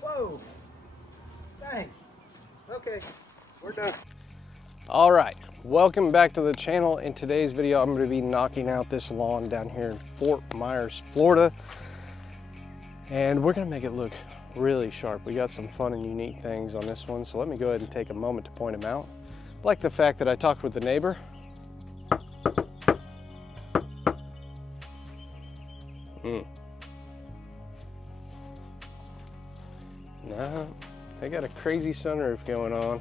Whoa. Dang. Okay, we're done. All right, welcome back to the channel. In today's video, I'm going to be knocking out this lawn down here in Fort Myers, Florida. And we're going to make it look really sharp. We got some fun and unique things on this one, so let me go ahead and take a moment to point them out. Like the fact that I talked with the neighbor. No, they got a crazy sunroof going on.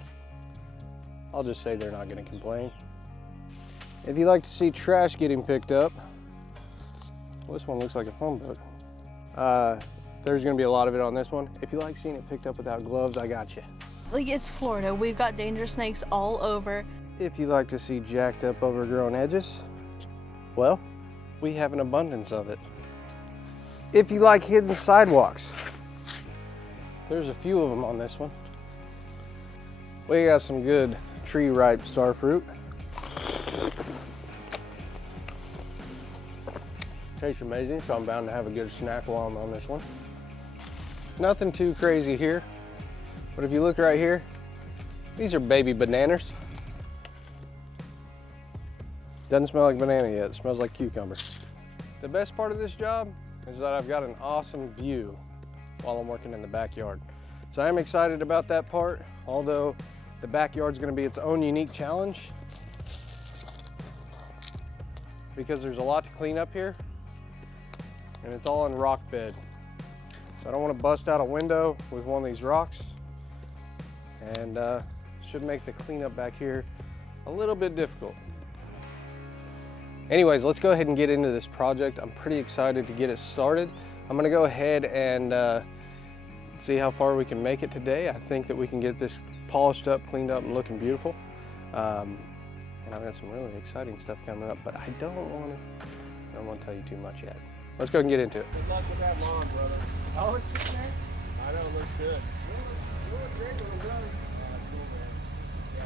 I'll just say they're not going to complain. If you like to see trash getting picked up, well, this one looks like a phone book. There's going to be a lot of it on this one. If you like seeing it picked up without gloves, I got you. Like, it's Florida. We've got dangerous snakes all over. If you like to see jacked up, overgrown edges, well, we have an abundance of it. If you like hidden sidewalks, there's a few of them on this one. We got some good tree-ripe star fruit. Tastes amazing, so I'm bound to have a good snack while I'm on this one. Nothing too crazy here, but if you look right here, these are baby bananas. Doesn't smell like banana yet, it smells like cucumber. The best part of this job is that I've got an awesome view while I'm working in the backyard. So I'm excited about that part, although the backyard's gonna be its own unique challenge because there's a lot to clean up here and it's all in rock bed. So I don't wanna bust out a window with one of these rocks, and should make the cleanup back here a little bit difficult. Anyways, let's go ahead and get into this project. I'm pretty excited to get it started. I'm gonna go ahead and see how far we can make it today. I think that we can get this polished up, cleaned up, and looking beautiful. And I've got some really exciting stuff coming up, but I don't want to tell you too much yet. Let's go ahead and get into it. Good luck with that lawn, brother. Oh, it's sitting there? I know, it looks good. You look great, little brother. Cool, man. Yeah,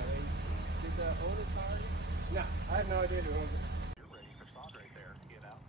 did the owner hire you? No, I have no idea who owns it. You're ready for sod right there. Get out.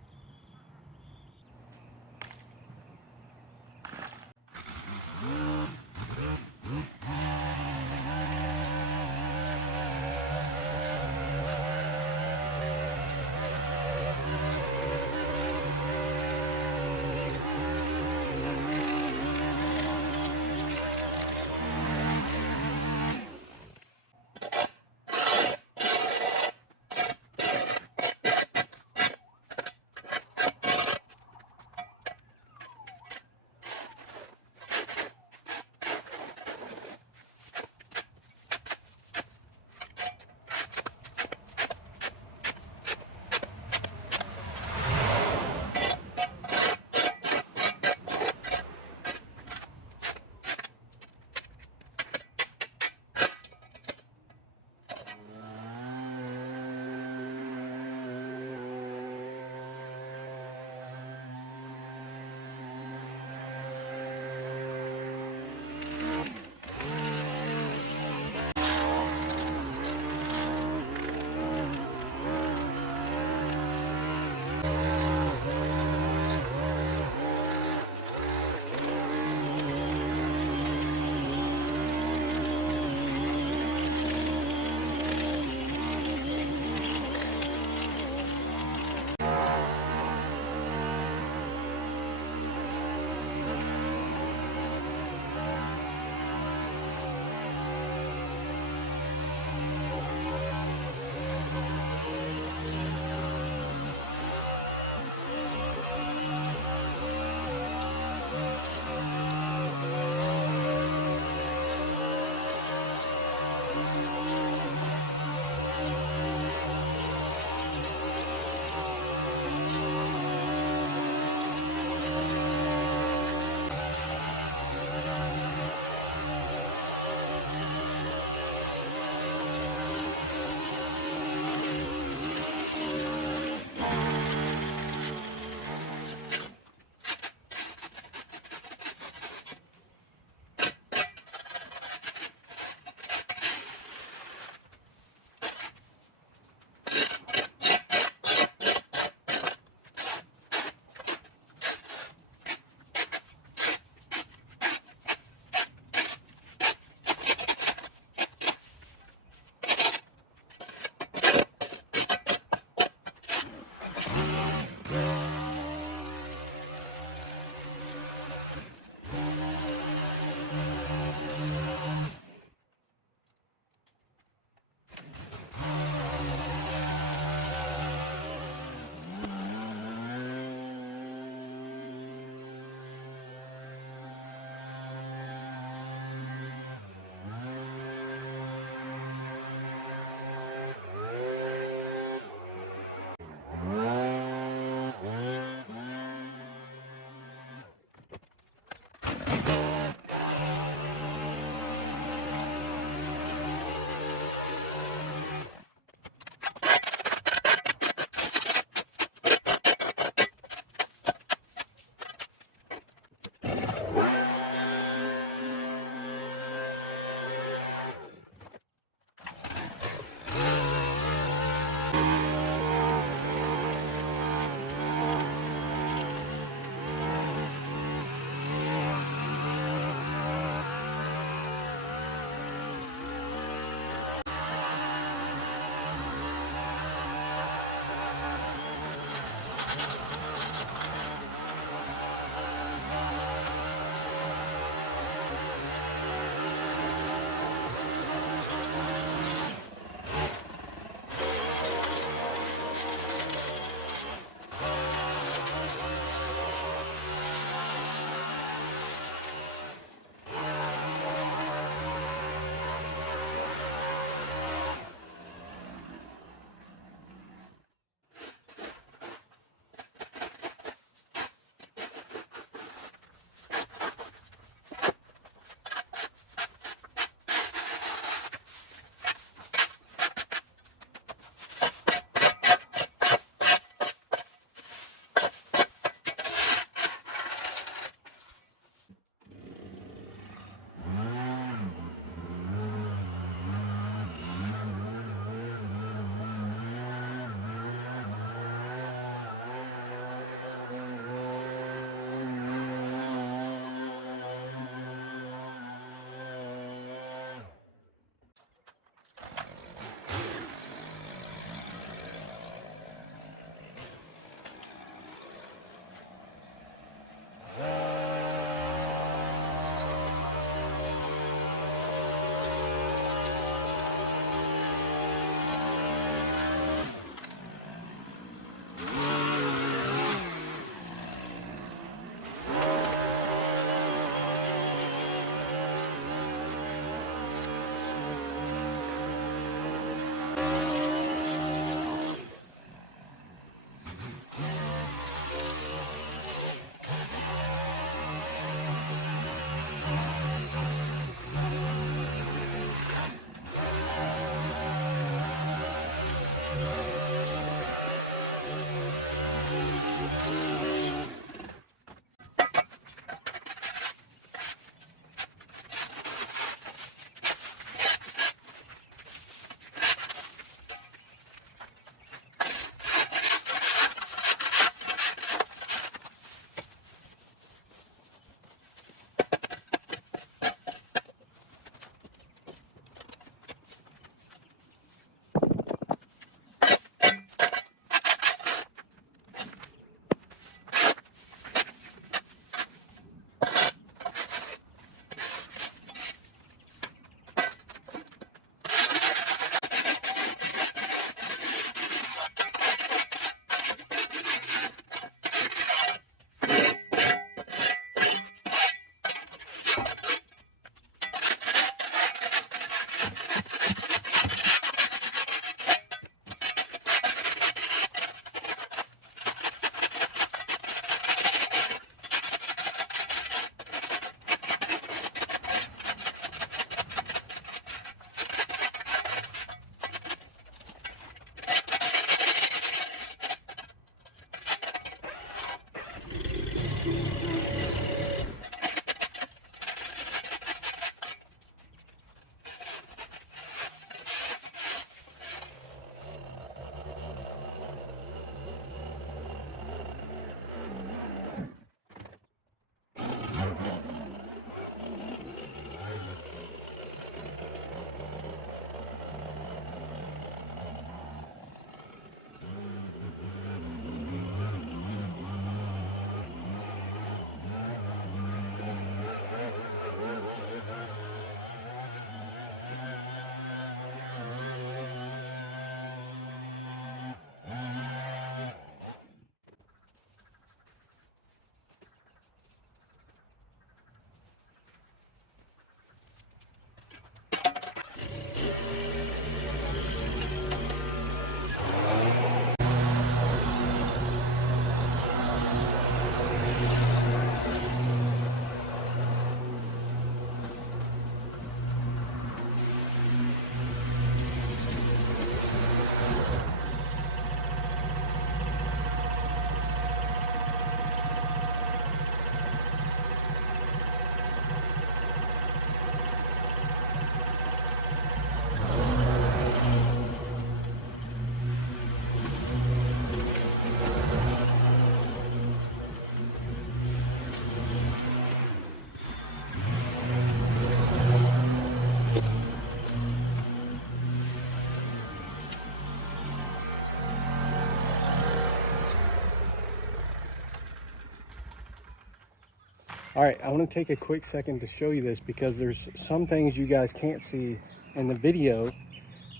All right, I want to take a quick second to show you this because there's some things you guys can't see in the video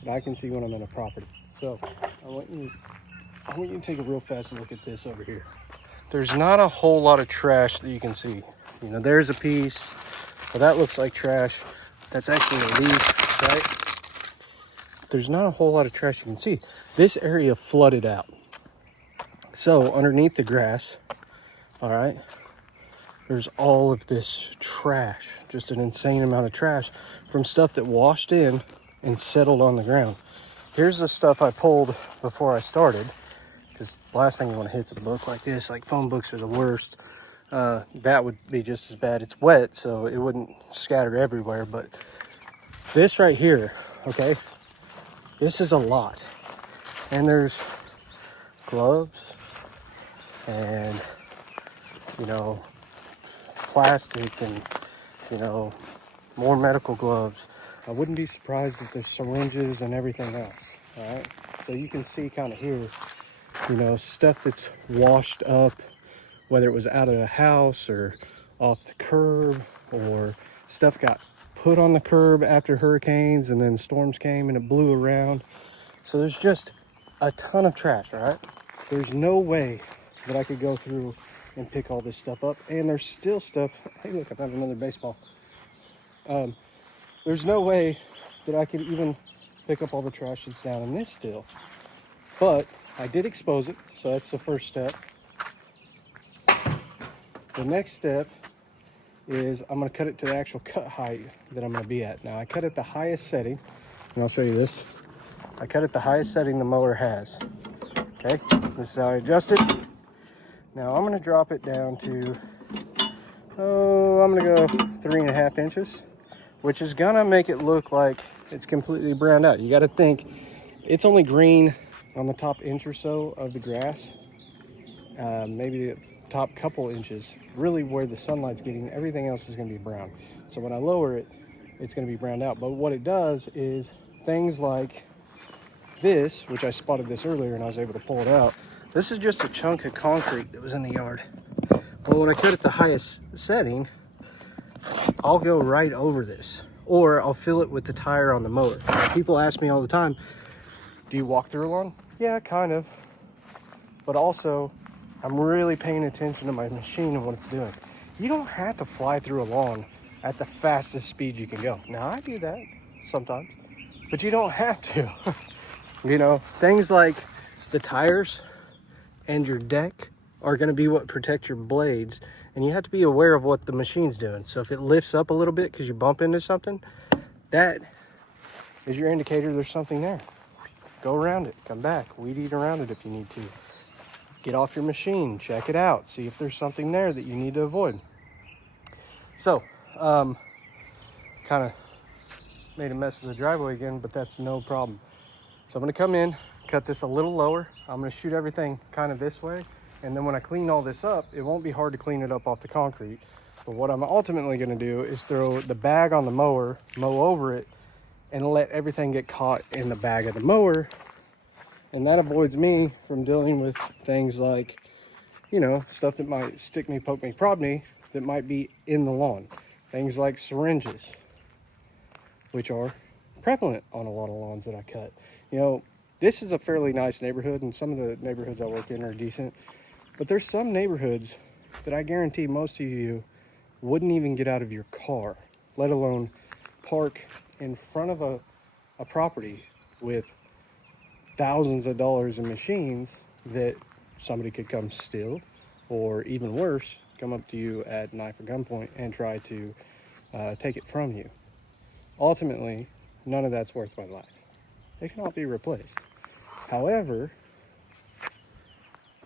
that I can see when I'm in a property. So I want you to take a real fast look at this over here. There's not a whole lot of trash that you can see. You know, there's a piece, but that looks like trash. That's actually a leaf, right? There's not a whole lot of trash you can see. This area flooded out. So underneath the grass, all right, there's all of this trash, just an insane amount of trash from stuff that washed in and settled on the ground. Here's the stuff I pulled before I started, because the last thing you want to hit is a book like this. Like, phone books are the worst. That would be just as bad. It's wet, so it wouldn't scatter everywhere. But this right here, okay, this is a lot. And there's gloves and, you know, plastic and, you know, more medical gloves. I wouldn't be surprised if there's syringes and everything else. All right, so you can see kind of here, you know, stuff that's washed up, whether it was out of the house or off the curb, or stuff got put on the curb after hurricanes and then storms came and it blew around. So there's just a ton of trash. All right, there's no way that I could go through and pick all this stuff up. And there's still stuff. Hey, look, I found another baseball. There's no way that I could even pick up all the trash that's down in this still. But I did expose it, so that's the first step. The next step is I'm going to cut it to the actual cut height that I'm going to be at. Now, I cut at the highest setting, and I'll show you this. I cut at the highest setting the mower has. Okay, this is how I adjust it. Now I'm going to drop it down to, I'm going to go 3.5 inches, which is going to make it look like it's completely browned out. You got to think it's only green on the top inch or so of the grass, maybe the top couple inches, really where the sunlight's getting. Everything else is going to be brown. So when I lower it, it's going to be browned out. But what it does is things like this, which I spotted this earlier and I was able to pull it out. This is just a chunk of concrete that was in the yard. Well, when I cut at the highest setting, I'll go right over this, or I'll fill it with the tire on the mower. Now, people ask me all the time, do you walk through a lawn? Yeah, kind of. But also, I'm really paying attention to my machine and what it's doing. You don't have to fly through a lawn at the fastest speed you can go. Now, I do that sometimes, but you don't have to. You know, things like the tires and your deck are going to be what protect your blades, and you have to be aware of what the machine's doing. So if it lifts up a little bit because you bump into something, that is your indicator there's something there. Go around it, come back, weed eat around it if you need to. Get off your machine, check it out, see if there's something there that you need to avoid. So, kind of made a mess of the driveway again, but that's no problem. So I'm going to come in, cut this a little lower. I'm going to shoot everything kind of this way. And then when I clean all this up, it won't be hard to clean it up off the concrete. But what I'm ultimately going to do is throw the bag on the mower, mow over it, and let everything get caught in the bag of the mower. And that avoids me from dealing with things like, you know, stuff that might stick me, poke me, prod me, that might be in the lawn. Things like syringes, which are prevalent on a lot of lawns that I cut. You know, this is a fairly nice neighborhood, and some of the neighborhoods I work in are decent. But there's some neighborhoods that I guarantee most of you wouldn't even get out of your car, let alone park in front of a property with thousands of dollars in machines that somebody could come steal, or even worse, come up to you at knife or gunpoint and try to take it from you. Ultimately, none of that's worth my life. They can all be replaced. However,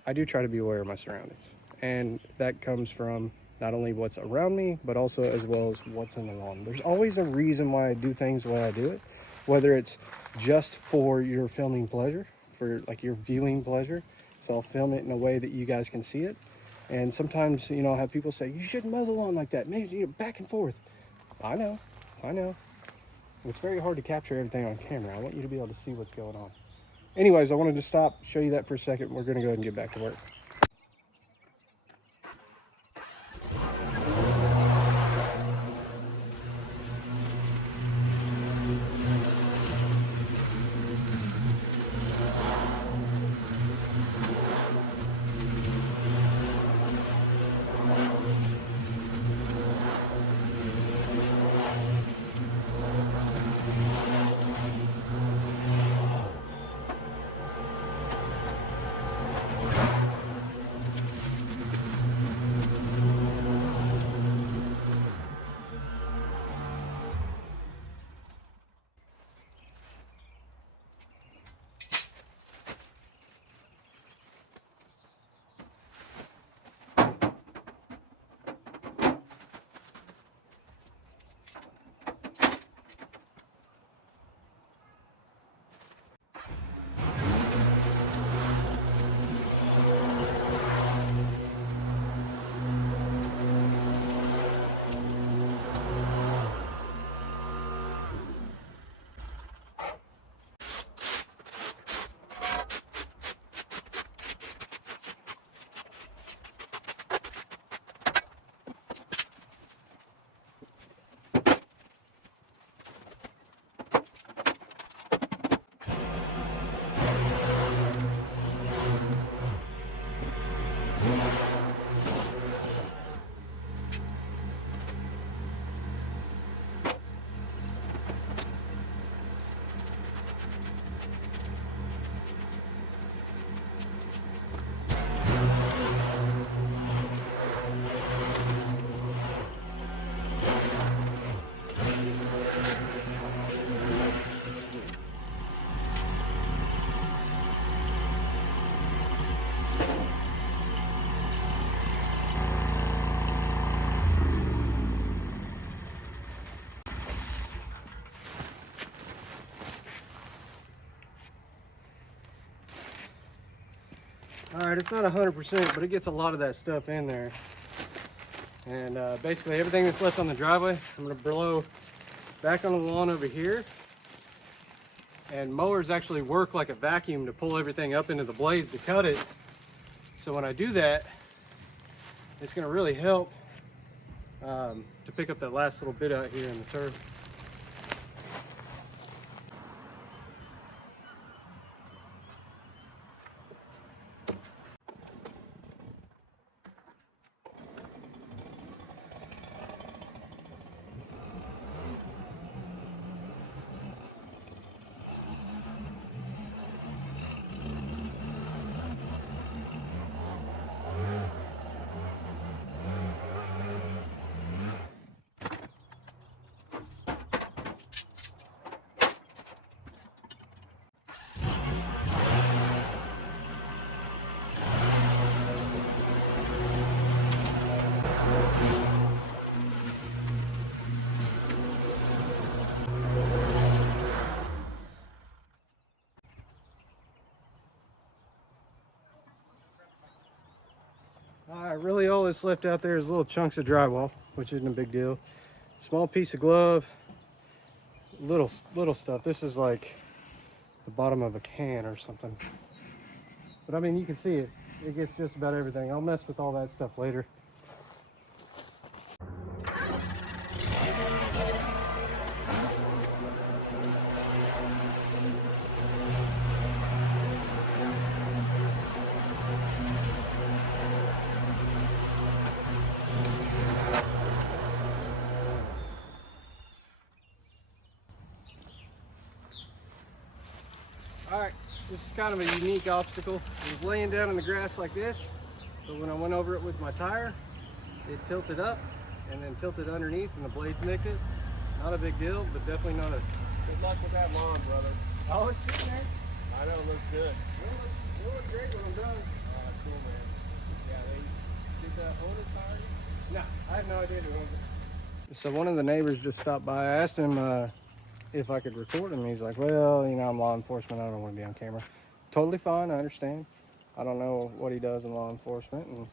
I do try to be aware of my surroundings, and that comes from not only what's around me, but also as well as what's in the lawn. There's always a reason why I do things the way I do it, whether it's just for your filming pleasure, for like your viewing pleasure. So I'll film it in a way that you guys can see it. And sometimes, you know, I'll have people say, you shouldn't mow the lawn like that. Maybe, you know, back and forth. I know. It's very hard to capture everything on camera. I want you to be able to see what's going on. Anyways, I wanted to stop, show you that for a second. We're going to go ahead and get back to work. All right, it's not 100%, but it gets a lot of that stuff in there. And basically everything that's left on the driveway, I'm gonna blow back on the lawn over here. And mowers actually work like a vacuum to pull everything up into the blades to cut it. So when I do that, it's gonna really help to pick up that last little bit out here in the turf. Alright, really all that's left out there is little chunks of drywall, which isn't a big deal. Small piece of glove, little stuff. This is like the bottom of a can or something. But I mean, you can see it. It gets just about everything. I'll mess with all that stuff later. Alright, this is kind of a unique obstacle. It was laying down in the grass like this, so when I went over it with my tire, it tilted up and then tilted underneath and the blades nicked it. Not a big deal, but definitely not a... Good luck with that lawn, brother. Oh, it's sitting there? I know, it looks good. It'll look great when I'm done. Cool, man. Yeah, they did the owner tire? No, I have no idea who owns it. So one of the neighbors just stopped by. I asked him if I could record him. He's like, well, you know, I'm law enforcement. I don't want to be on camera. Totally fine. I understand. I don't know what he does in law enforcement, and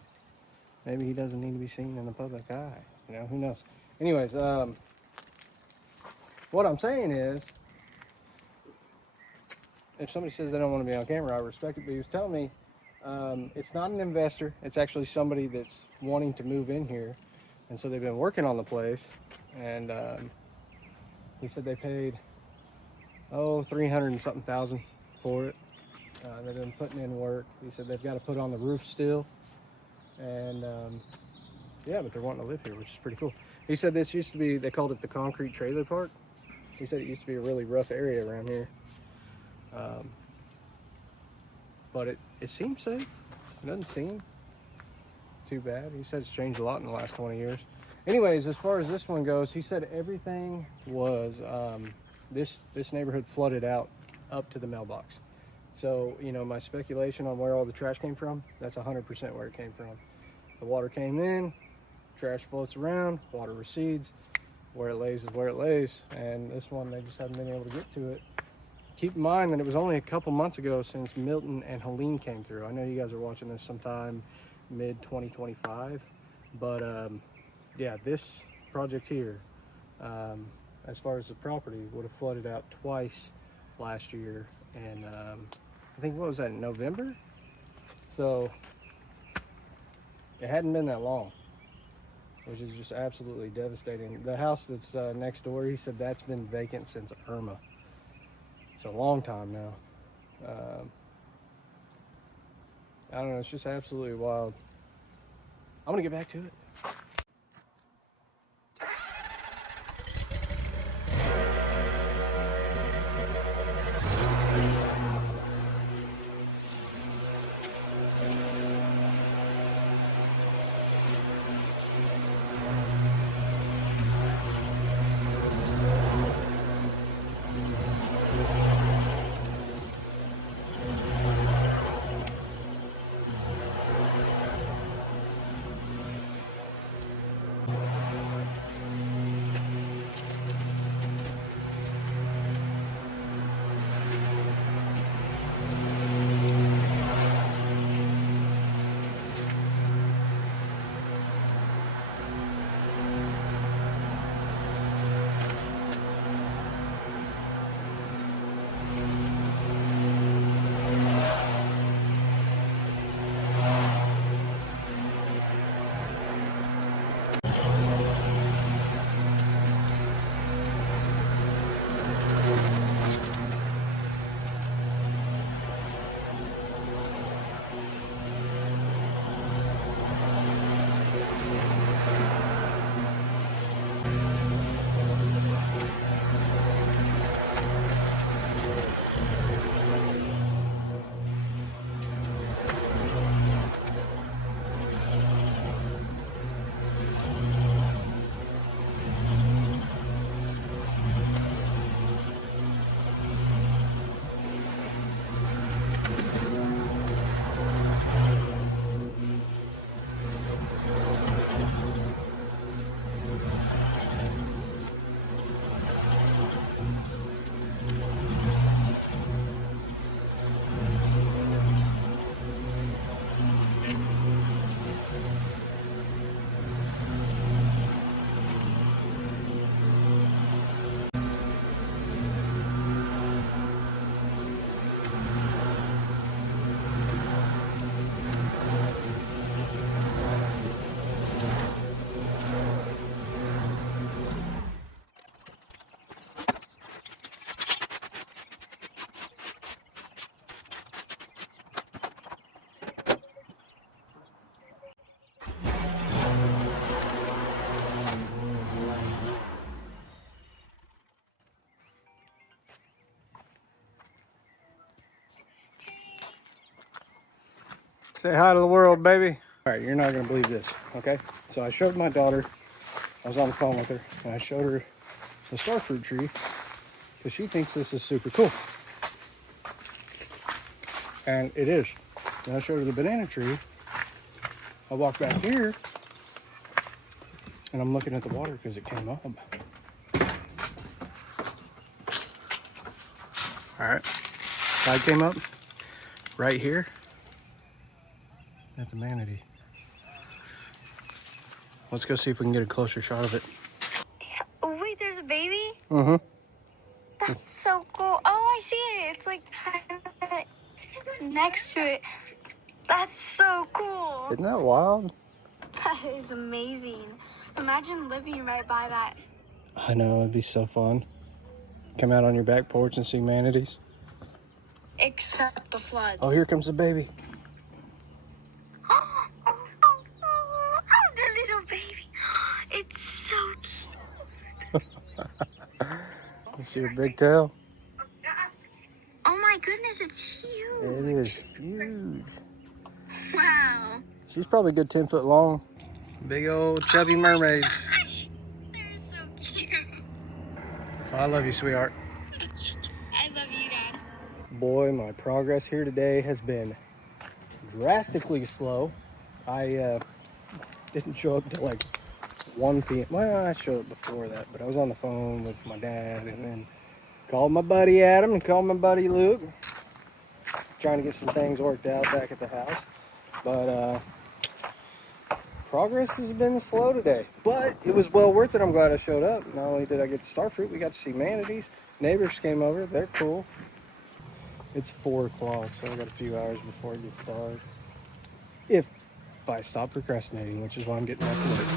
maybe he doesn't need to be seen in the public eye. You know, who knows? Anyways, what I'm saying is, if somebody says they don't want to be on camera, I respect it. But he was telling me it's not an investor. It's actually somebody that's wanting to move in here. And so they've been working on the place. And he said they paid, 300 and something thousand for it. They've been putting in work. He said they've got to put on the roof still. And yeah, but they're wanting to live here, which is pretty cool. He said this used to be, they called it the concrete trailer park. He said it used to be a really rough area around here. But it seems safe. It doesn't seem too bad. He said it's changed a lot in the last 20 years. Anyways, as far as this one goes, he said everything was, this neighborhood flooded out up to the mailbox. So, you know, my speculation on where all the trash came from, that's 100% where it came from. The water came in, trash floats around, water recedes. Where it lays is where it lays. And this one, they just haven't been able to get to it. Keep in mind that it was only a couple months ago since Milton and Helene came through. I know you guys are watching this sometime mid-2025. But yeah, this project here, as far as the property, would have flooded out twice last year. And I think, what was that, in November? So it hadn't been that long, which is just absolutely devastating. The house that's next door, he said that's been vacant since Irma. It's a long time now. I don't know, it's just absolutely wild. I'm gonna get back to it. Say hi to the world, baby. All right, you're not gonna believe this, okay? So I showed my daughter, I was on the phone with her, and I showed her the starfruit tree because she thinks this is super cool. And it is. And I showed her the banana tree. I walked back here, and I'm looking at the water because it came up. All right, tide came up right here. That's a manatee. Let's go see if we can get a closer shot of it. Oh, wait, there's a baby? Mm-hmm. That's so cool. Oh, I see it. It's like next to it. That's so cool. Isn't that wild? That is amazing. Imagine living right by that. I know, it'd be so fun. Come out on your back porch and see manatees. Except the floods. Oh, here comes the baby. Oh, the little baby. It's so cute. You see her big tail? Oh my goodness, it's huge. It is huge. Wow. She's probably a good 10 foot long. Big old chubby mermaids. Gosh, they're so cute. Well, I love you, sweetheart. I love you, Dad. Boy, my progress here today has been drastically slow. I didn't show up till like 1 p.m. Well, I showed up before that, but I was on the phone with my dad and then called my buddy Adam and called my buddy Luke. Trying to get some things worked out back at the house. But progress has been slow today. But it was well worth it. I'm glad I showed up. Not only did I get the starfruit, we got to see manatees. Neighbors came over. They're cool. It's 4 o'clock, so I got a few hours before I get started. If I stop procrastinating, which is why I'm getting back to work.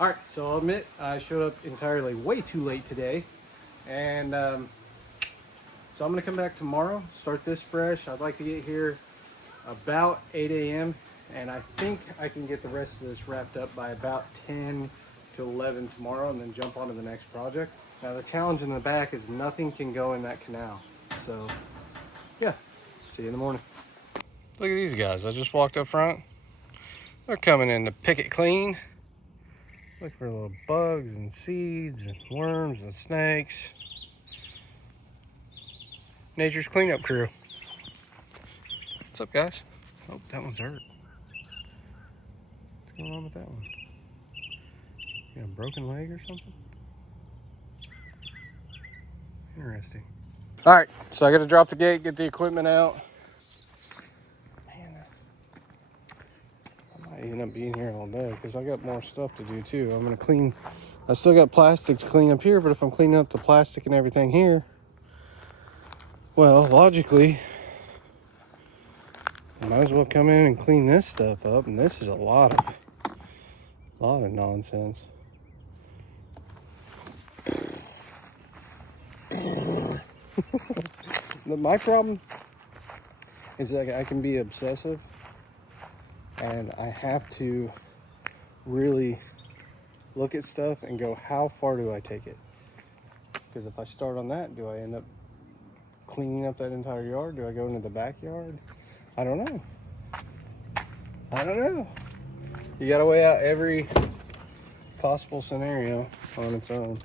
All right, so I'll admit I showed up entirely way too late today, and so I'm gonna come back tomorrow, start this fresh. I'd like to get here about 8 a.m. and I think I can get the rest of this wrapped up by about 10 to 11 tomorrow, and then jump on to the next project. Now the challenge in the back is nothing can go in that canal. So yeah, see you in the morning. Look at these guys. I just walked up front. They're coming in to pick it clean. Look for little bugs and seeds and worms and snakes. Nature's cleanup crew. What's up, guys? Oh, that one's hurt. What's going on with that one? You got a broken leg or something? Interesting. All right, so I got to drop the gate, get the equipment out. Man, I might end up being here all day because I got more stuff to do too. I'm gonna clean. I still got plastic to clean up here, but if I'm cleaning up the plastic and everything here, well, logically, I might as well come in and clean this stuff up. And this is a lot of nonsense. My problem is that I can be obsessive, and I have to really look at stuff and go, how far do I take it? Because if I start on that, do I end up cleaning up that entire yard? Do I go into the backyard? I don't know. You gotta weigh out every possible scenario on its own.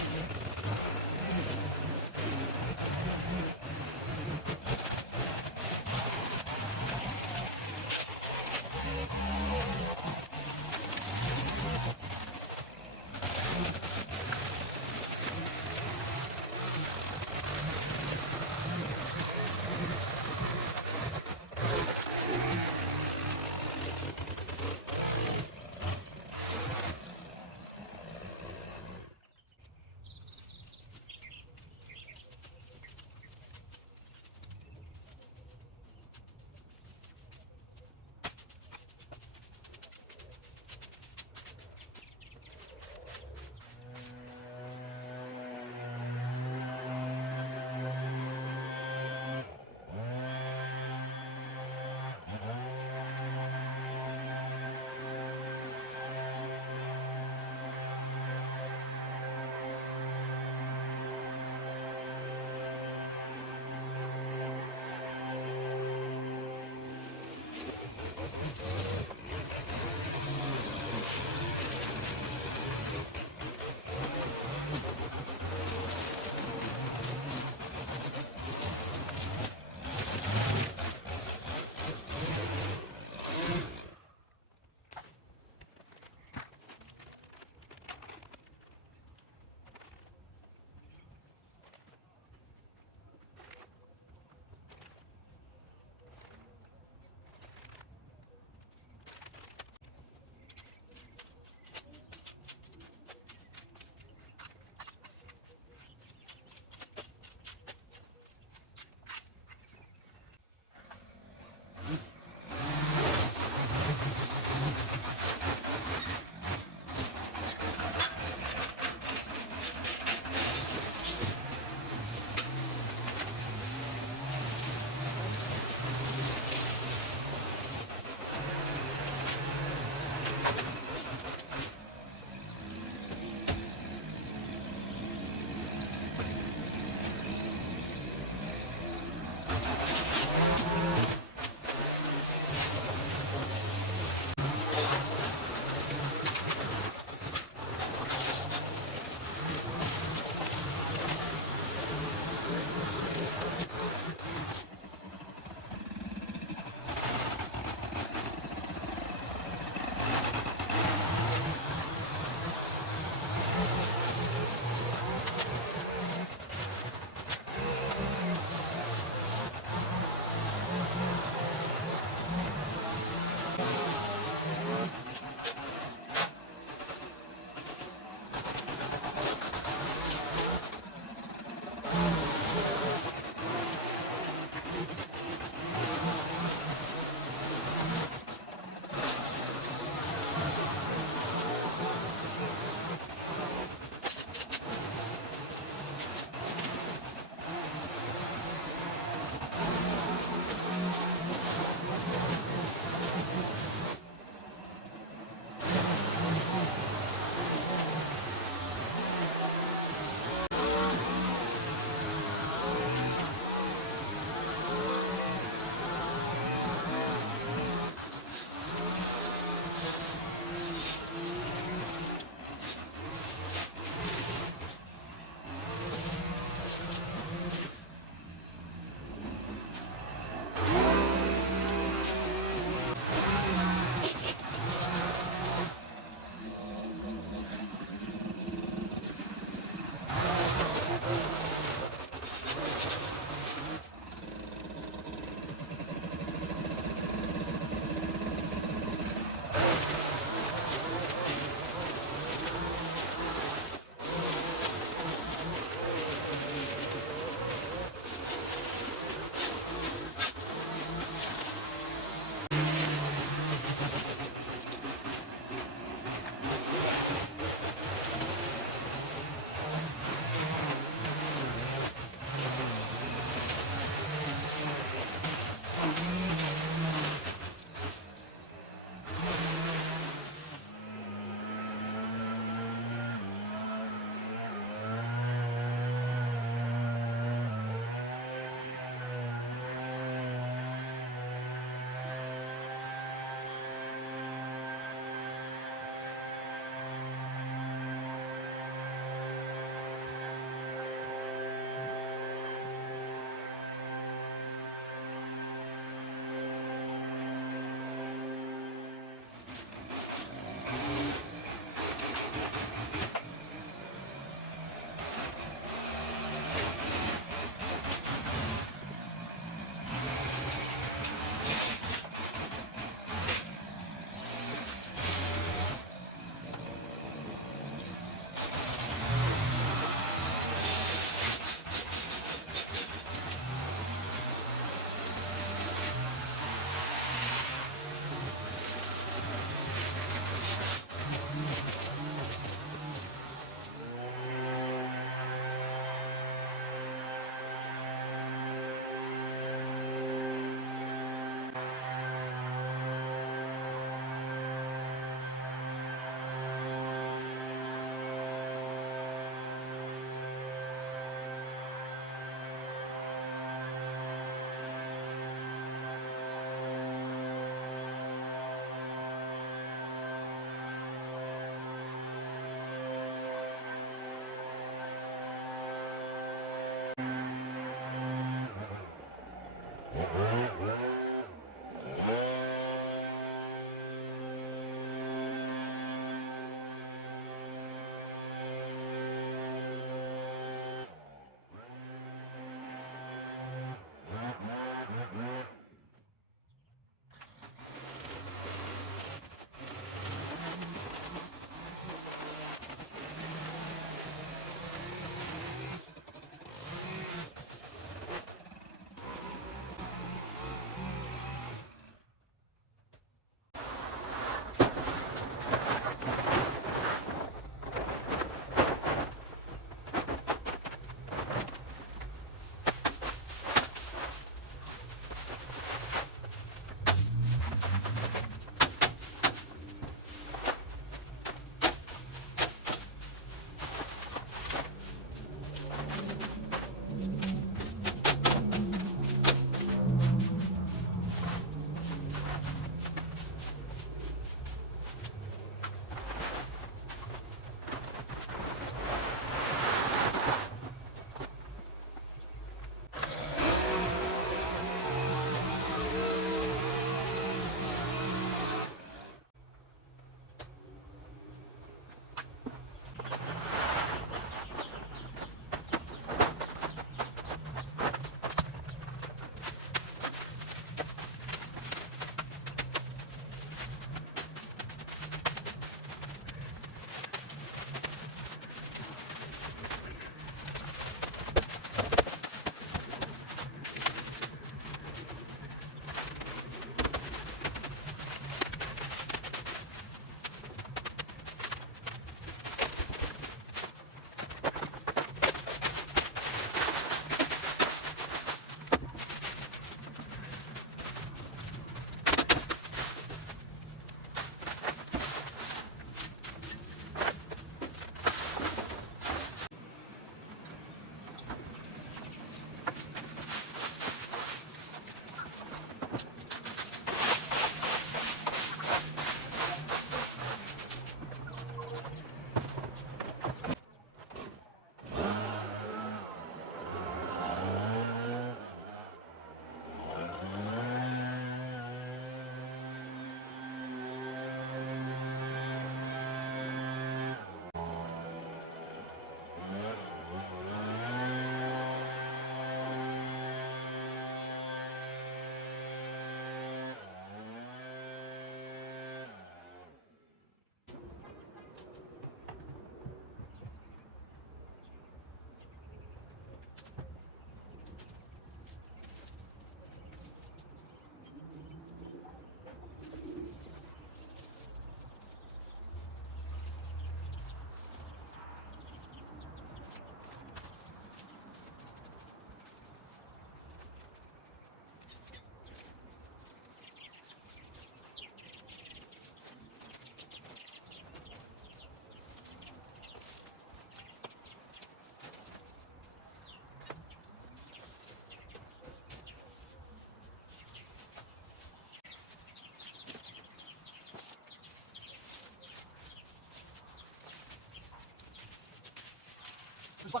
All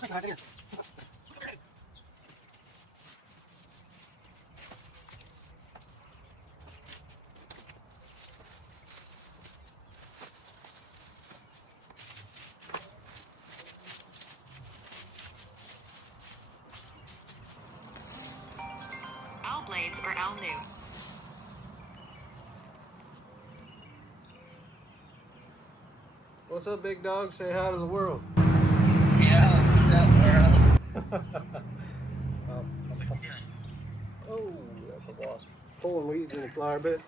blades are all new. What's up, big dog? Say hi to the world. Yeah, what's up, world? Oh, that's a wasp. Pulling weeds in the flower bed.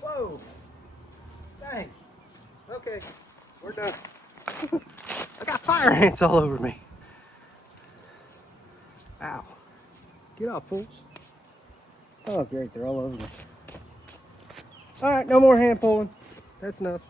Whoa! Dang. Okay, we're done. I got fire ants all over me. Ow. Get off, fools. Oh, great, they're all over me. All right, no more hand pulling. That's enough.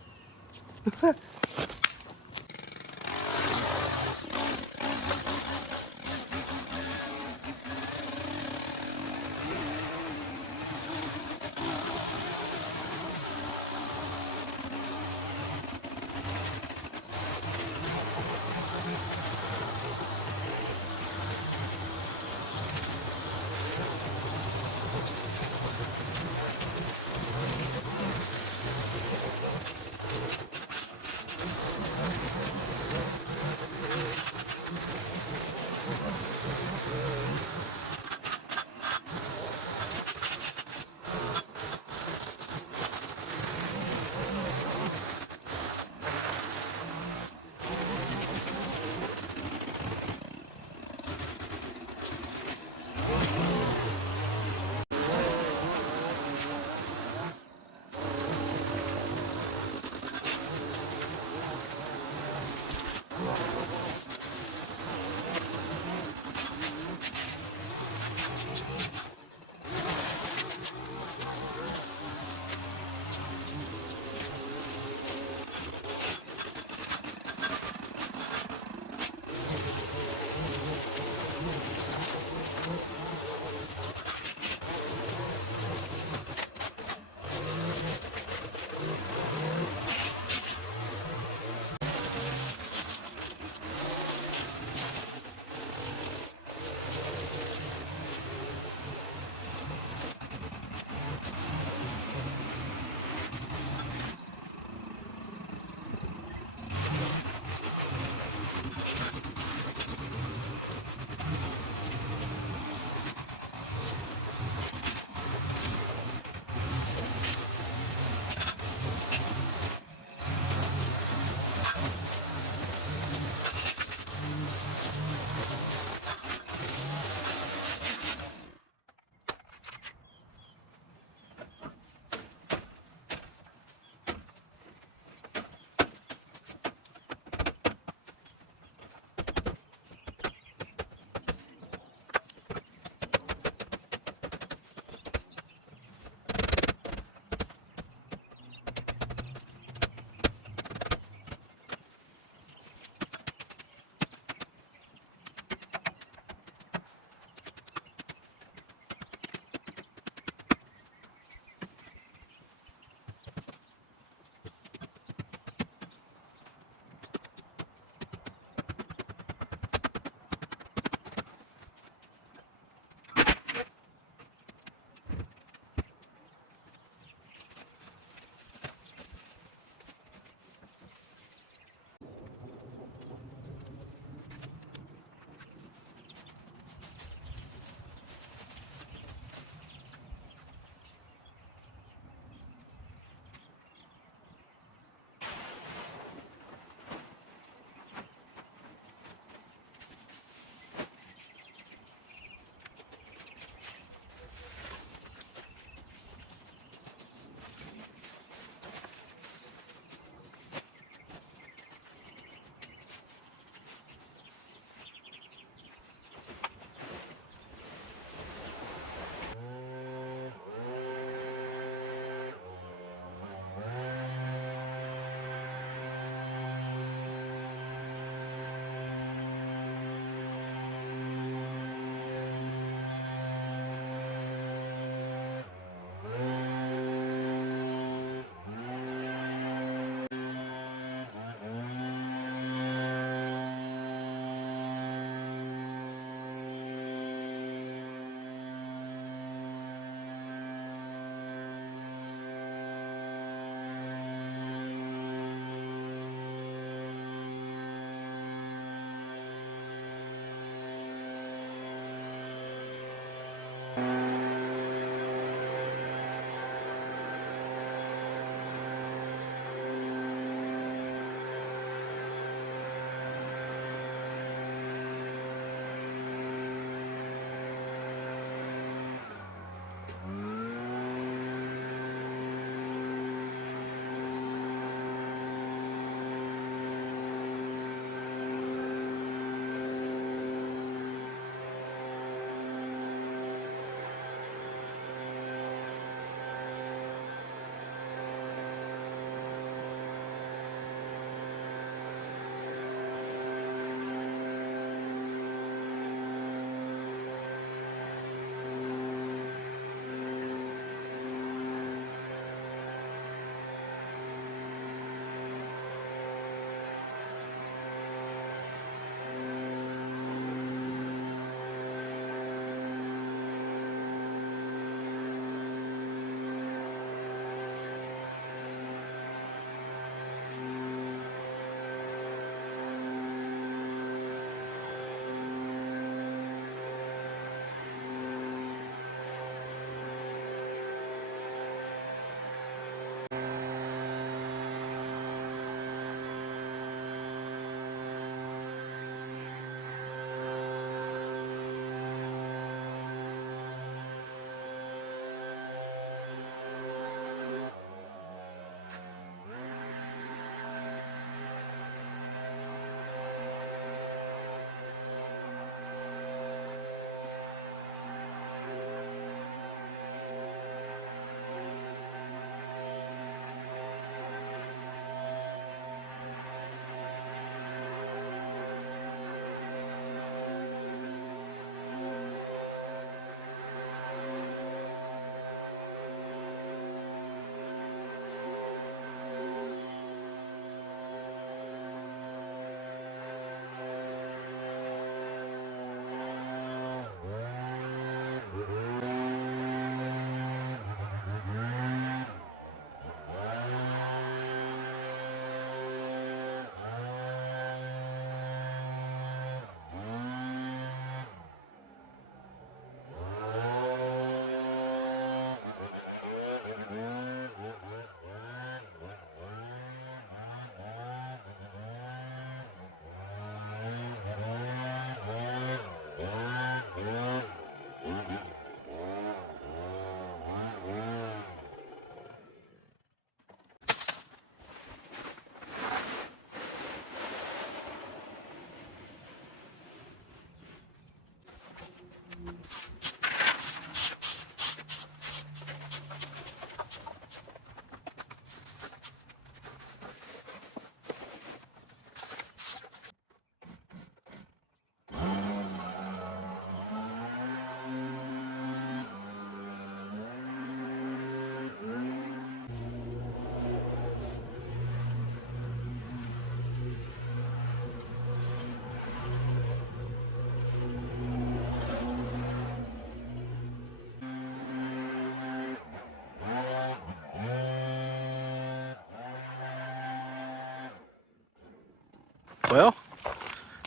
Well,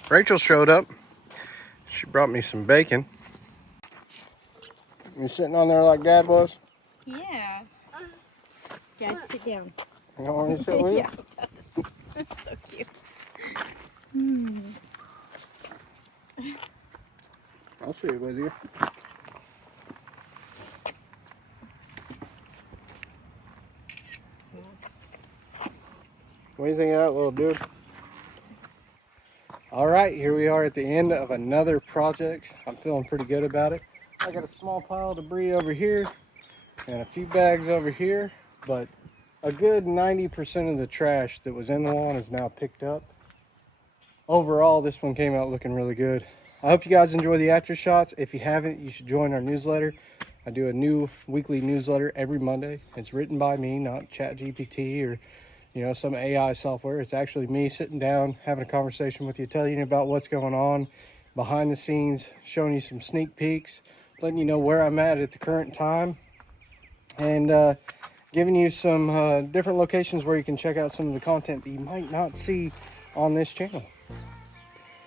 Rachel showed up. She brought me some bacon. You sitting on there like Dad was? Yeah. Dad, sit down. You don't want me to sit with you? Yeah, he does. That's so cute. I'll sit with you. What do you think of that little dude? All right, here we are at the end of another project. I'm feeling pretty good about it. I got a small pile of debris over here and a few bags over here, but a good 90% of the trash that was in the lawn is now picked up. Overall, this one came out looking really good. I hope you guys enjoy the after shots. If you haven't, you should join our newsletter. I do a new weekly newsletter every Monday. It's written by me, not ChatGPT or some AI software. It's actually me sitting down, having a conversation with you, telling you about what's going on behind the scenes, showing you some sneak peeks, letting you know where I'm at the current time, and giving you some different locations where you can check out some of the content that you might not see on this channel.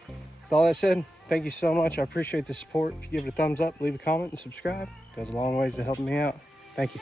With all that said, thank you so much. I appreciate the support. If you give it a thumbs up, leave a comment, and subscribe. It goes a long ways to helping me out. Thank you.